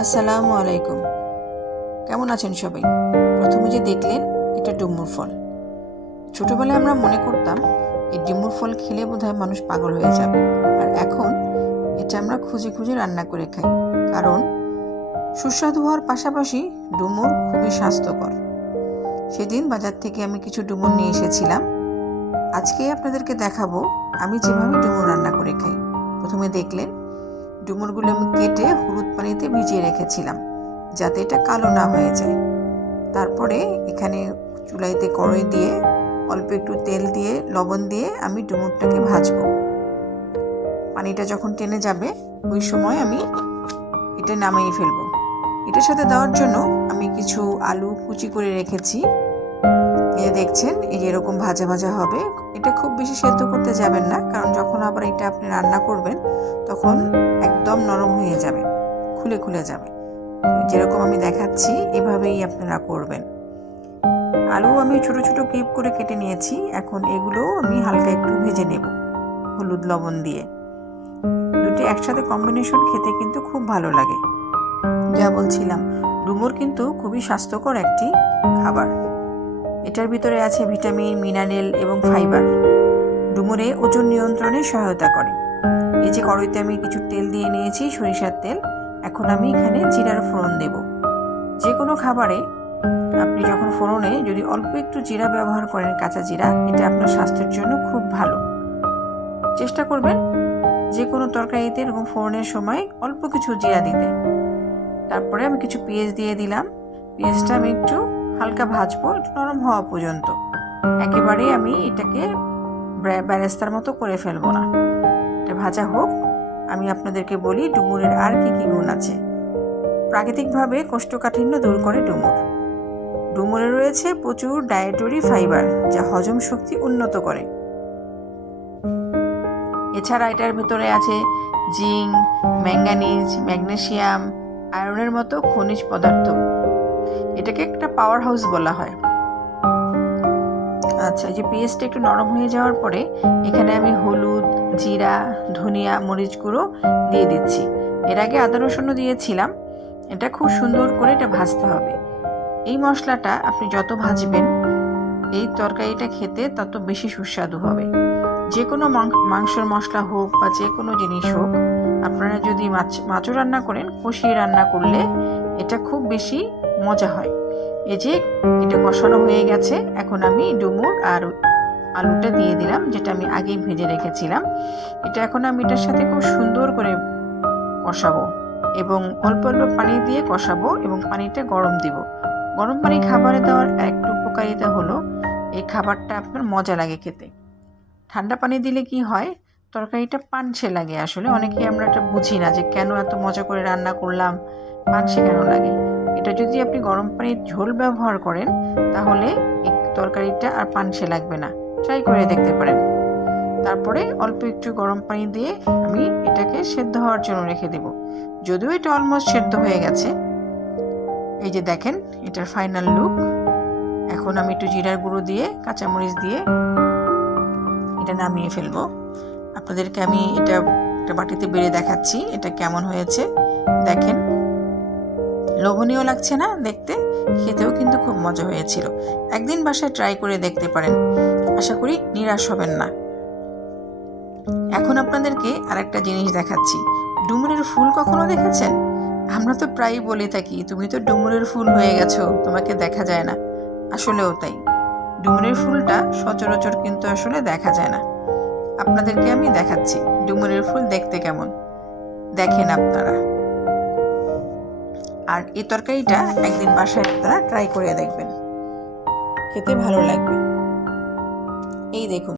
আসসালামু আলাইকুম। কেমন আছেন সবাই? প্রথমে যে দেখলেন, এটা ডুমুর ফল। ছোটবেলায় আমরা মনে করতাম, এই ডুমুর ফল খেলে বোধহয় মানুষ পাগল হয়ে যাবে। আর এখন এটা আমরা খুঁজে খুঁজে রান্না করে খাই। কারণ সুস্বাদু হওয়ার পাশাপাশি ডুমুর খুবই স্বাস্থ্যকর। সেদিন বাজার থেকে আমি কিছু ডুমুর নিয়ে এসেছিলাম। আজকে আপনাদেরকে দেখাবো, আমি যেভাবে ডুমুর রান্না করে খাই। প্রথমে দেখলেন ডুমুরগুলো আমি কেটে হলুদ পানিতে ভিজিয়ে রেখেছিলাম, যাতে এটা কালো না হয়ে যায়। তারপরে এখানে চুলাইতে কড়াই দিয়ে, অল্প একটু তেল দিয়ে, লবণ দিয়ে আমি ডুমুরটাকে ভাজবো। পানিটা যখন টেনে যাবে, ওই সময় আমি এটা নামিয়ে ফেলব। এটার সাথে দেওয়ার জন্য আমি কিছু আলু কুচি করে রেখেছি। এই দেখছেন, এই যে এরকম ভাজা ভাজা হবে। এটা খুব বেশি সেদ্ধ করতে যাবেন না, কারণ যখন আবার এটা আপনি রান্না করবেন, তখন একদম নরম হয়ে যাবে, খুলে খুলে যাবে। যেরকম আমি দেখাচ্ছি, এভাবেই আপনারা করবেন। আলু আমি ছোট ছোট কিপ করে কেটে নিয়েছি, এখন এগুলো আমি হালকা একটু ভেজে নেব, হলুদ লবণ দিয়ে। দুটি একসাথে কম্বিনেশন খেতে কিন্তু খুব ভালো লাগে। যা বলছিলাম, ডুমুর কিন্তু খুবই স্বাস্থ্যকর একটি খাবার। এটার ভিতরে আছে ভিটামিন, মিনারেল এবং ফাইবার। ডুমুরে ওজন নিয়ন্ত্রণে সহায়তা করে। এই যে কড়াইতে আমি কিছু তেল দিয়ে নিয়েছি, সরিষার তেল। এখন আমি এখানে জিরার ফোড়ন দেব। যে কোনো খাবারে আপনি যখন ফোড়নে, যদি অল্প একটু জিরা ব্যবহার করেন, কাঁচা জিরা, এটা আপনার স্বাস্থ্যের জন্য খুব ভালো। চেষ্টা করবেন যে কোনো তরকারিতে এরকম ফোড়নের সময় অল্প কিছু জিরা দিতে। তারপরে আমি কিছু পেঁয়াজ দিয়ে দিলাম। পেঁয়াজটা আমি একটু হালকা ভাজবো, একটু নরম হওয়া পর্যন্ত। একেবারেই আমি এটাকে ব্যারেস্তার মতো করে ফেলব না। এটা ভাজা হোক, আমি আপনাদেরকে বলি ডুমুরের আর কি কি গুণ আছে। প্রাকৃতিকভাবে কোষ্ঠকাঠিন্য দূর করে ডুমুর। ডুমুরে রয়েছে প্রচুর ডায়েটরি ফাইবার যা হজম শক্তি উন্নত করে। এছাড়া এটার ভিতরে আছে জিঙ্ক, ম্যাঙ্গানিজ ম্যাগনেশিয়াম আয়রনের মতো খনিজ পদার্থ। এটাকে একটা পাওয়ার হাউস বলা হয়। আচ্ছা যে পেস্টটা একটু নরম হয়ে যাওয়ার পরে এখানে আমি হলুদ, জিরা, ধনিয়া, মরিচ গুঁড়ো দিয়ে দিচ্ছি। এর আগে আদা রসুনও দিয়েছিলাম। এটা খুব সুন্দর করে এটা ভাজতে হবে। এই মশলাটা আপনি যত ভাজবেন, এই তরকারিটা খেতে তত বেশি সুস্বাদু হবে। যে কোনো মাংসের মশলা হোক বা যে কোনো জিনিস হোক, আপনারা যদি মাছ, মাছও রান্না করেন, কষিয়ে রান্না করলে এটা খুব বেশি মজা হয়। এই যে, এটা কষানো হয়ে গেছে। এখন আমি ডুমুর আর আলুটা দিয়ে দিলাম, যেটা আমি আগেই ভেজে রেখেছিলাম। এটা এখন আমি এটার সাথে খুব সুন্দর করে কষাবো এবং অল্প অল্প পানি দিয়ে কষাবো এবং পানিটা গরম দিব। গরম পানি খাবারে দেওয়ার একটু উপকারিতা হলো, এই খাবারটা আপনার মজা লাগে খেতে। ঠান্ডা পানি দিলে কি হয়, তরকারিটা পানসে লাগে। আসলে অনেকেই আমরা এটা বুঝি না যে কেন এত মজা করে রান্না করলাম, পানসে কেন লাগে? এটা যদি আপনি গরম পানির ঝোল ব্যবহার করেন, তাহলে তরকারিটা আর পানসে লাগবে না। ট্রাই করে দেখতে পারেন। তারপরে অল্প একটু গরম পানি দিয়ে আমি এটাকে সেদ্ধ হওয়ার জন্য রেখে দেব। যদিও এটা অলমোস্ট সেদ্ধ হয়ে গেছে। এই যে দেখেন, এটার ফাইনাল লুক এখন আমি একটু জিরার গুঁড়ো দিয়ে, কাঁচামরিচ দিয়ে এটা নামিয়ে ফেলব। আপনাদেরকে আমি এটা একটা বাটিতে বেড়ে দেখাচ্ছি, এটা কেমন হয়েছে। দেখেন লোভনীয় লাগছে না দেখতে? খেতেও কিন্তু খুব মজা হয়েছিল। একদিন বাসায় ট্রাই করে দেখতে পারেন। আশা করি নিরাশ হবেন না। এখন আপনাদেরকে আরেকটা জিনিস দেখাচ্ছি। ডুমুরের ফুল কখনো দেখেছেন? আমরা তো প্রায়ই বলে থাকি, তুমি তো ডুমুরের ফুল হয়ে গেছো, তোমাকে দেখা যায় না। আসলেও তাই। ডুমুরের ফুলটা সচরাচর কিন্তু আসলে দেখা যায় না। আপনাদেরকে আমি দেখাচ্ছি ডুমুরের ফুল দেখতে কেমন। দেখেন আপনারা। আর এই তরকারিটা একদিন বাসায় আপনারা ট্রাই করে দেখবেন। খেতে ভালো লাগবে। এই দেখুন।